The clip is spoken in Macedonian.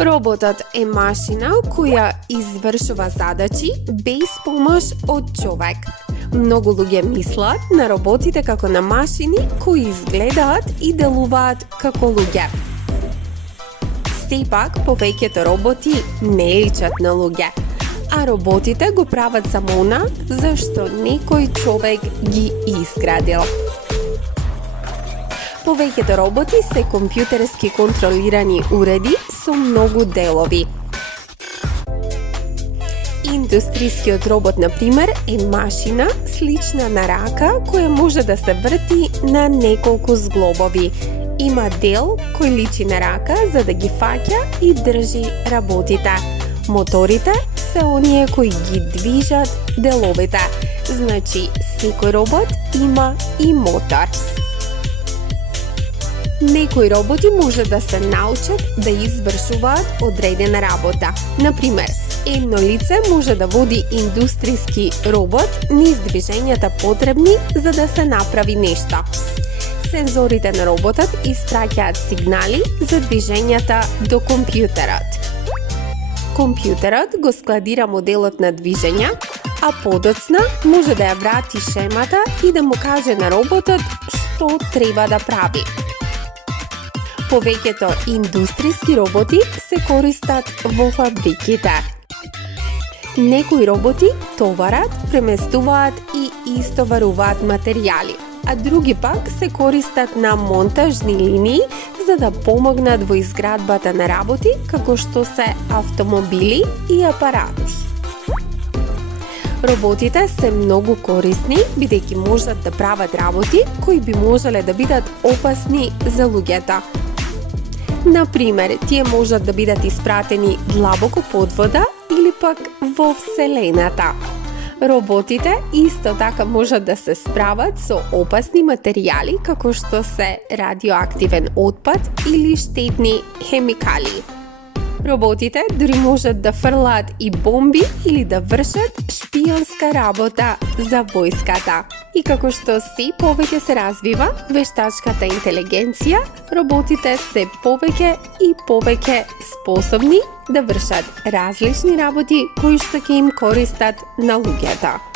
Роботот е машина која извршува задачи без помош од човек. Многу луѓе мислат на роботите како на машини кои изгледаат и делуваат како луѓе. Сепак, повеќето роботи не личат на луѓе, а роботите го прават само она зашто некој човек ги изградил. Повеќето роботи се компјутерски контролирани уреди со многу делови. Индустријскиот робот, например, е машина слична на рака која може да се врти на неколку зглобови. Има дел кој личи на рака за да ги фаќа и држи работите. Моторите се оние кои ги движат деловите. Значи, секој робот има и мотор. Некои роботи може да се научат да извршуваат одредена работа. Например, едно лице може да води индустријски робот низ движењата потребни за да се направи нешто. Сензорите на роботот испраќаат сигнали за движењата до компјутерот. Компјутерот го складира моделот на движење, а подоцна може да ја врати шемата и да му каже на роботот што треба да прави. Повеќето индустријски роботи се користат во фабриките. Некои роботи товарат, преместуваат и истоваруваат материјали, а други пак се користат на монтажни линии за да помогнат во изградбата на работи како што се автомобили и апарати. Роботите се многу корисни бидејќи можат да прават работи кои би можеле да бидат опасни за луѓето. Например, тие можат да бидат испратени длабоко под вода или пак во Вселената. Роботите исто така можат да се справат со опасни материјали како што се радиоактивен отпад или штетни хемикалии. Роботите дури можат да фрлаат и бомби или да вршат шпионска работа за војската. И како што се повеќе се развива вештачката интелигенција, роботите се повеќе и повеќе способни да вршат различни работи кои што ќе им користат на луѓето.